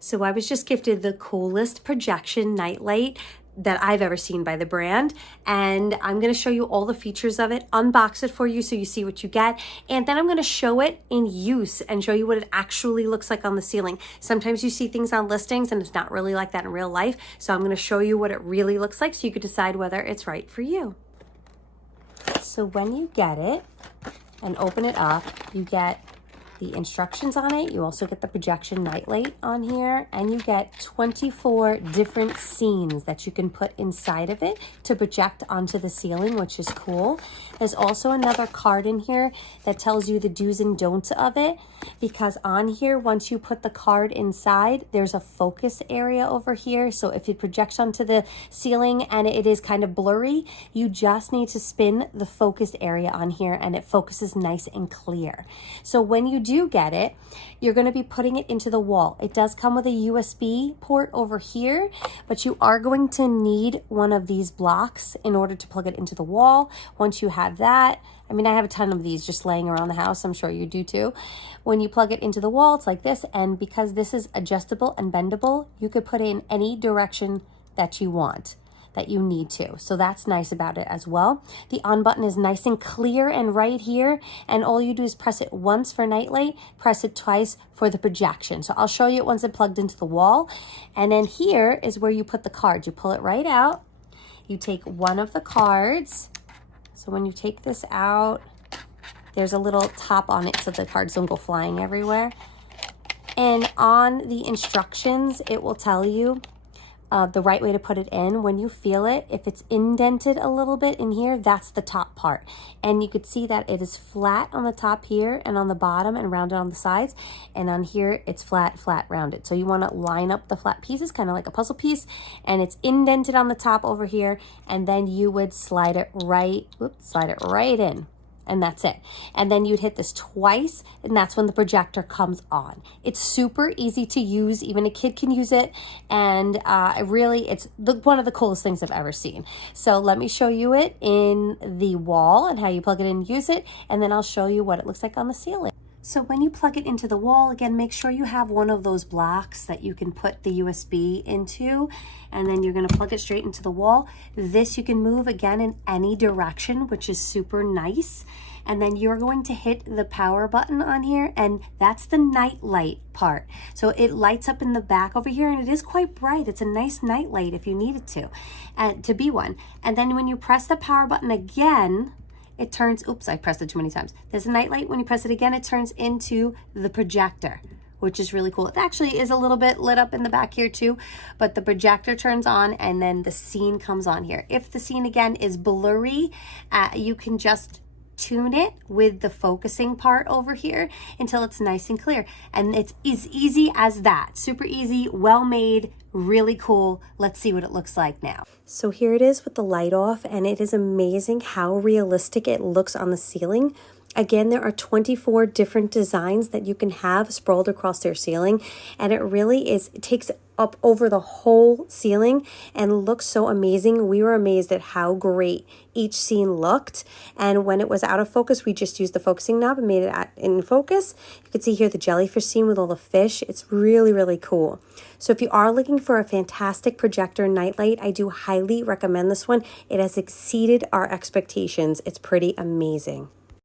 So I was just gifted the coolest projection nightlight that I've ever seen by the brand, and I'm going to show you all the features of it, unbox it for you so you see what you get, and then I'm going to show it in use and show you what it actually looks like on the ceiling. Sometimes you see things on listings and it's not really like that in real life, so I'm going to show you what it really looks like so you could decide whether it's right for you. So when you get it and open it up, you get the instructions on it. You also get the projection nightlight on here, and you get 24 different scenes that you can put inside of it to project onto the ceiling, which is cool. There's also another card in here that tells you the do's and don'ts of it, because on here, once you put the card inside, there's a focus area over here. So if it projects onto the ceiling and it is kind of blurry, you just need to spin the focus area on here and it focuses nice and clear. So when you do get it, you're going to be putting it into the wall. It does come with a USB port over here, but you are going to need one of these blocks in order to plug it into the wall. Once you have that, I mean, I have a ton of these just laying around the house. I'm sure you do too. When you plug it into the wall, it's like this. And because this is adjustable and bendable, you could put it in any direction that you want, that you need to. So that's nice about it as well. The on button is nice and clear and right here. And all you do is press it once for nightlight, press it twice for the projection. So I'll show you it once it's plugged into the wall. And then here is where you put the card. You pull it right out. You take one of the cards. So when you take this out, there's a little top on it so the cards don't go flying everywhere. And on the instructions, it will tell you the right way to put it in. When you feel it, if it's indented a little bit in here, that's the top part. And you could see that it is flat on the top here and on the bottom and rounded on the sides. And on here, it's flat, rounded. So you want to line up the flat pieces, kind of like a puzzle piece. And it's indented on the top over here. And then you would slide it right in. And that's it. And then you'd hit this twice, and that's when the projector comes on. It's super easy to use. Even a kid can use it. And it's one of the coolest things I've ever seen. So let me show you it in the wall and how you plug it in and use it. And then I'll show you what it looks like on the ceiling. So when you plug it into the wall, again, make sure you have one of those blocks that you can put the USB into, and then you're going to plug it straight into the wall. This you can move again in any direction, which is super nice. And then you're going to hit the power button on here, and that's the night light part. So it lights up in the back over here, and it is quite bright. It's a nice night light if you need it to be one. And then when you press the power button again, it turns, oops, I pressed it too many times. There's a night light. When you press it again, it turns into the projector, which is really cool. It actually is a little bit lit up in the back here too, but the projector turns on and then the scene comes on here. If the scene again is blurry, you can just tune it with the focusing part over here until it's nice and clear. And it's as easy as that. Super easy, well made, really cool. Let's see what it looks like now. So here it is with the light off, and it is amazing how realistic it looks on the ceiling. Again, there are 24 different designs that you can have sprawled across their ceiling, and it really is, it takes up over the whole ceiling and looks so amazing. We were amazed at how great each scene looked, and when it was out of focus, we just used the focusing knob and made it in focus. You can see here the jellyfish scene with all the fish. It's really, really cool. So if you are looking for a fantastic projector nightlight, I do highly recommend this one. It has exceeded our expectations. It's pretty amazing.